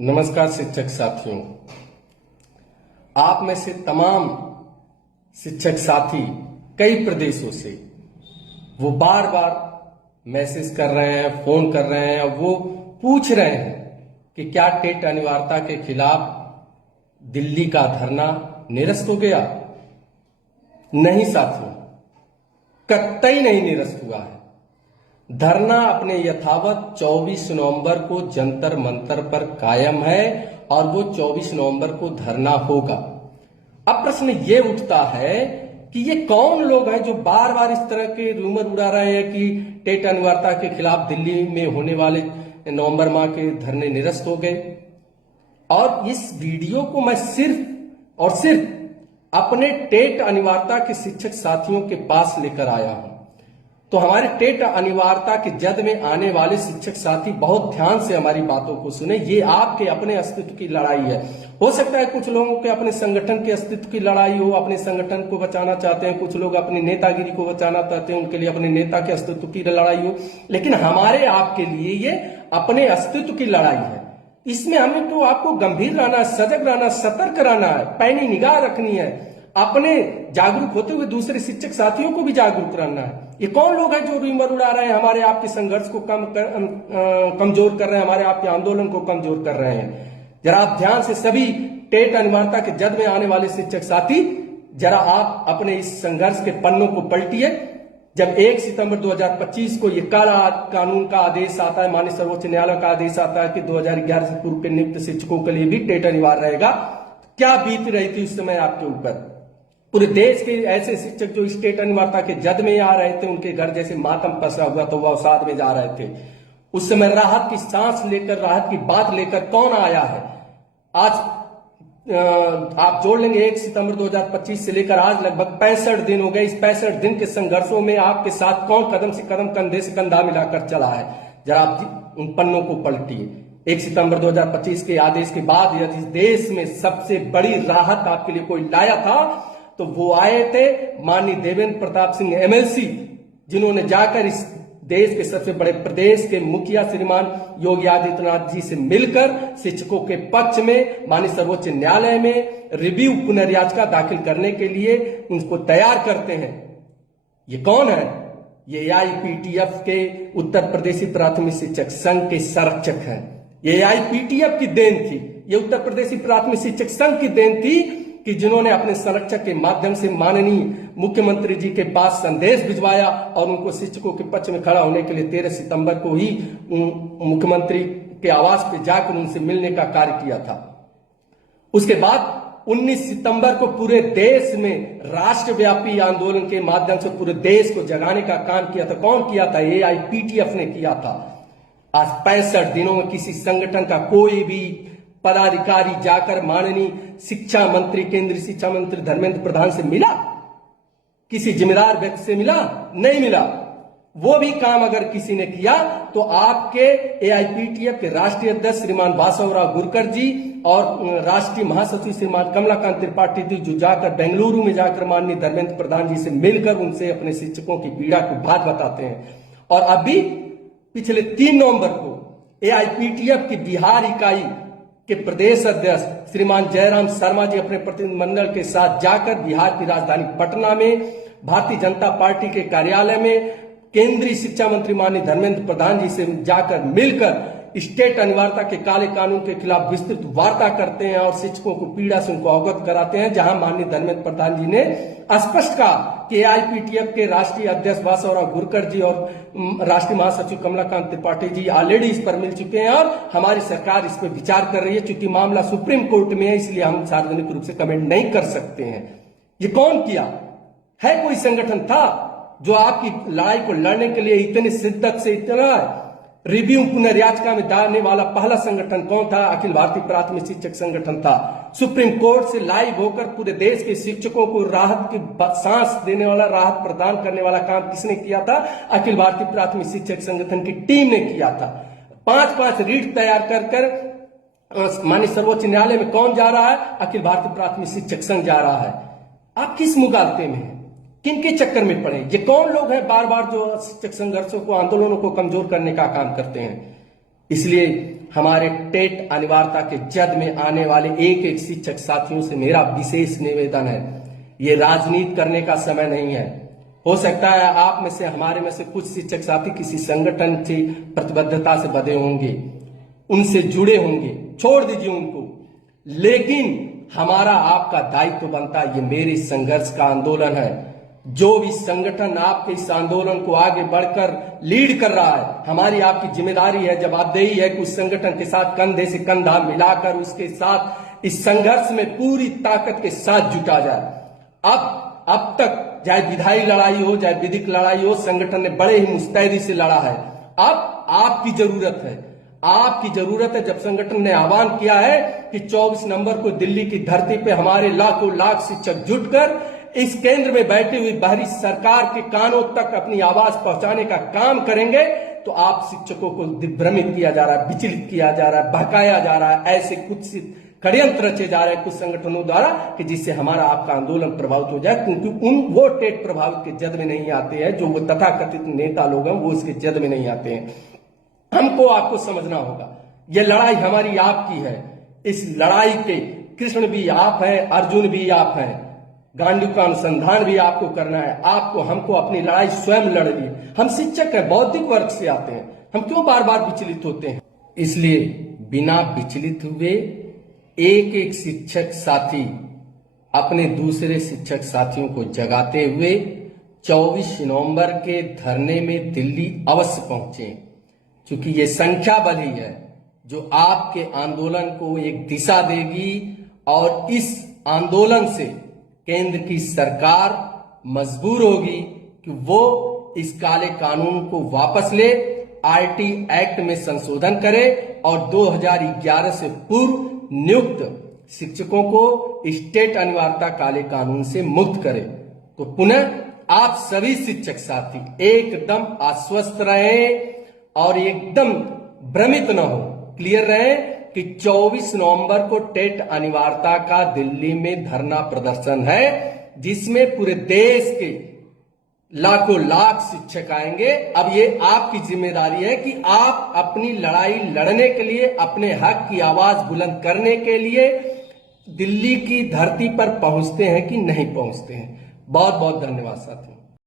नमस्कार शिक्षक साथियों। आप में से तमाम शिक्षक साथी कई प्रदेशों से वो बार बार मैसेज कर रहे हैं, फोन कर रहे हैं और वो पूछ रहे हैं कि क्या टेट अनिवार्यता के खिलाफ दिल्ली का धरना निरस्त हो गया। नहीं साथियों, कतई नहीं निरस्त हुआ है। धरना अपने यथावत 24 नवंबर को जंतर मंतर पर कायम है और वो 24 नवंबर को धरना होगा। अब प्रश्न ये उठता है कि ये कौन लोग हैं जो बार बार इस तरह के रूमर उड़ा रहे हैं कि टेट अनिवार्यता के खिलाफ दिल्ली में होने वाले नवंबर माह के धरने निरस्त हो गए। और इस वीडियो को मैं सिर्फ और सिर्फ अपने टेट अनिवार्यता के शिक्षक साथियों के पास लेकर आया हूं। तो हमारे टेट अनिवार्यता के जद में आने वाले शिक्षक साथी बहुत ध्यान से हमारी बातों को सुने। ये आपके अपने अस्तित्व की लड़ाई है। हो सकता है कुछ लोगों के अपने संगठन के अस्तित्व की लड़ाई हो, अपने संगठन को बचाना चाहते हैं, कुछ लोग अपनी नेतागिरी को बचाना चाहते हैं, उनके लिए अपने नेता के अस्तित्व की लड़ाई हो। लेकिन हमारे आपके लिए ये अपने अस्तित्व की लड़ाई है। इसमें हमें तो आपको गंभीर रहना है, सजग रहना, सतर्क रहना है, पैनी निगाह रखनी है, अपने जागरूक होते हुए दूसरे शिक्षक साथियों को भी जागरूक रहना है। ये कौन लोग हैं जो रूमर उड़ा रहे हैं, हमारे आपके संघर्ष को कमजोर कर रहे हैं, हमारे आपके आंदोलन को कमजोर कर रहे हैं। जरा आप ध्यान से सभी टेट अनिवार्यता के जद में आने वाले शिक्षक साथी, जरा आप अपने इस संघर्ष के पन्नों को पलटिए। जब 1 सितंबर 2025 को ये काला कानून का आदेश आता है, माननीय सर्वोच्च न्यायालय का आदेश आता है कि 2011 से पूर्व के नियुक्त शिक्षकों के लिए भी टेट अनिवार्य रहेगा, क्या बीत रही थी उस समय आपके ऊपर। पूरे देश के ऐसे शिक्षक जो स्टेट अनिवार्यता के जद में आ रहे थे, उनके घर जैसे मातम पसरा हुआ तो वह अवसाद में जा रहे थे। उस समय राहत की सांस लेकर, राहत की बात लेकर कौन आया है। आज आप जोड़ लेंगे 1 सितंबर 2025 से लेकर आज लगभग 65 दिन हो गए। इस 65 दिन के संघर्षों में आपके साथ कौन कदम से कदम, कंधे से कंधा मिलाकर चला है। जरा आप उन पन्नों को पलटिए। 1 सितंबर 2025 के आदेश के बाद यदि देश में सबसे बड़ी राहत आपके लिए कोई लाया था तो वो आए थे माननीय देवेंद्र प्रताप सिंह MLC, जिन्होंने जाकर इस देश के सबसे बड़े प्रदेश के मुखिया श्रीमान योगी आदित्यनाथ जी से मिलकर शिक्षकों के पक्ष में माननीय सर्वोच्च न्यायालय में रिव्यू पुनर्याचिका दाखिल करने के लिए उनको तैयार करते हैं। ये कौन है? ये AIPTF के उत्तर प्रदेशी प्राथमिक शिक्षक संघ के संरक्षक हैं। ये AIPTF की देन थी, ये उत्तर प्रदेशी प्राथमिक शिक्षक संघ की देन थी कि जिन्होंने अपने संरक्षक के माध्यम से माननीय मुख्यमंत्री जी के पास संदेश भिजवाया और उनको शिक्षकों के पक्ष में खड़ा होने के लिए 13 सितंबर को ही मुख्यमंत्री के आवास पे जाकर उनसे मिलने का कार्य किया था। उसके बाद 19 सितंबर को पूरे देश में राष्ट्रव्यापी आंदोलन के माध्यम से पूरे देश को जगाने का काम किया था। कौन किया था? AIPTF ने किया था। आज 65 दिनों में किसी संगठन का कोई भी पदाधिकारी जाकर माननीय शिक्षा मंत्री, केंद्रीय शिक्षा मंत्री धर्मेंद्र प्रधान से मिला? किसी जिम्मेदार व्यक्ति से मिला? नहीं मिला। वो भी काम अगर किसी ने किया तो आपके AIPTF के राष्ट्रीय अध्यक्ष श्रीमान वासवराव गुरकर जी और राष्ट्रीय महासचिव श्रीमान कमलाकांत त्रिपाठी जी, जो जाकर बेंगलुरु में जाकर माननीय धर्मेंद्र प्रधान जी से मिलकर उनसे अपने शिक्षकों की पीड़ा को बात बताते हैं। और अभी पिछले 3 नवंबर को AIPTF की बिहार इकाई के प्रदेश अध्यक्ष श्रीमान जयराम शर्मा जी अपने प्रतिनिधिमंडल के साथ जाकर बिहार की राजधानी पटना में भारतीय जनता पार्टी के कार्यालय में केंद्रीय शिक्षा मंत्री माननीय धर्मेंद्र प्रधान जी से जाकर मिलकर स्टेट अनिवार्यता के काले कानून के खिलाफ विस्तृत वार्ता करते हैं और शिक्षकों को पीड़ा से उनको अवगत कराते हैं। जहां माननीय धर्मेंद्र प्रधान जी ने स्पष्ट कहा कि AIPTF के राष्ट्रीय अध्यक्ष वासवराव गुरकर जी और राष्ट्रीय महासचिव कमलाकांत त्रिपाठी जी ऑलरेडी इस पर मिल चुके हैं और हमारी सरकार इस पर विचार कर रही है। चूंकि मामला सुप्रीम कोर्ट में है इसलिए हम सार्वजनिक रूप से कमेंट नहीं कर सकते हैं। ये कौन किया है? कोई संगठन था जो आपकी लड़ाई को लड़ने के लिए इतनी शिद्दत से इतना रिव्यू पुनर्याचिका में डालने वाला पहला संगठन कौन था? अखिल भारतीय प्राथमिक शिक्षक संगठन था। सुप्रीम कोर्ट से लाइव होकर पूरे देश के शिक्षकों को राहत की सांस देने वाला, राहत प्रदान करने वाला काम किसने किया था? अखिल भारतीय प्राथमिक शिक्षक संगठन की टीम ने किया था। 5-5 रीट तैयार कर माननीय सर्वोच्च न्यायालय में कौन जा रहा है? अखिल भारतीय प्राथमिक शिक्षक संघ जा रहा है। आप किस मुगालते में हैं? किनके चक्कर में पड़े? ये कौन लोग हैं बार बार जो शिक्षक संघर्षों को, आंदोलनों को कमजोर करने का काम करते हैं? इसलिए हमारे टेट अनिवार्यता के जद में आने वाले एक एक शिक्षक साथियों से मेरा विशेष निवेदन है, ये राजनीति करने का समय नहीं है। हो सकता है आप में से, हमारे में से कुछ शिक्षक साथी किसी संगठन की प्रतिबद्धता से बंधे होंगे, उनसे जुड़े होंगे, छोड़ दीजिए उनको, लेकिन हमारा आपका दायित्व बनता है, ये मेरे संघर्ष का आंदोलन है। जो भी संगठन आपके इस आंदोलन को आगे बढ़कर लीड कर रहा है, हमारी आपकी जिम्मेदारी है, जवाबदेही है कि उस संगठन के साथ कंधे से कंधा मिलाकर उसके साथ इस संघर्ष में पूरी ताकत के साथ जुटा जाए। अब तक चाहे विधायी लड़ाई हो, चाहे विधिक लड़ाई हो, संगठन ने बड़े ही मुस्तैदी से लड़ा है। अब आपकी जरूरत है, आपकी जरूरत है। जब संगठन ने आह्वान किया है कि 24 नवंबर को दिल्ली की धरती पे हमारे लाखों लाख शिक्षक जुटकर इस केंद्र में बैठी हुई बाहरी सरकार के कानों तक अपनी आवाज पहुंचाने का काम करेंगे, तो आप शिक्षकों को दिग्भ्रमित किया जा रहा है, विचलित किया जा रहा है, बहकाया जा रहा है। ऐसे कुछ षड्यंत्र रचे जा रहे हैं कुछ संगठनों द्वारा कि जिससे हमारा आपका आंदोलन प्रभावित हो जाए, क्योंकि वो टेट प्रभावित के जद में नहीं आते हैं, जो वो तथाकथित नेता लोग हैं वो इसके जद में नहीं आते हैं। हमको आपको समझना होगा, ये लड़ाई हमारी आपकी है। इस लड़ाई के कृष्ण भी आप हैं, अर्जुन भी आप हैं, गांडीव का अनुसंधान भी आपको करना है। आपको हमको अपनी लड़ाई स्वयं लड़नी है। हम शिक्षक हैं, बौद्धिक वर्ग से आते हैं, हम क्यों बार बार विचलित होते हैं? इसलिए बिना विचलित हुए एक एक शिक्षक साथी अपने दूसरे शिक्षक साथियों को जगाते हुए 24 नवंबर के धरने में दिल्ली अवश्य पहुंचे, क्योंकि ये संख्या बल ही है जो आपके आंदोलन को एक दिशा देगी और इस आंदोलन से केंद्र की सरकार मजबूर होगी कि वो इस काले कानून को वापस ले, आरटी एक्ट में संशोधन करे और 2011 से पूर्व नियुक्त शिक्षकों को स्टेट अनिवार्यता काले कानून से मुक्त करे। तो पुनः आप सभी शिक्षक साथी एकदम आश्वस्त रहें और एकदम भ्रमित न हो, क्लियर रहें कि 24 नवंबर को टेट अनिवार्यता का दिल्ली में धरना प्रदर्शन है, जिसमें पूरे देश के लाखों लाख शिक्षक आएंगे। अब ये आपकी जिम्मेदारी है कि आप अपनी लड़ाई लड़ने के लिए, अपने हक की आवाज बुलंद करने के लिए दिल्ली की धरती पर पहुंचते हैं कि नहीं पहुंचते हैं। बहुत बहुत धन्यवाद साथियों।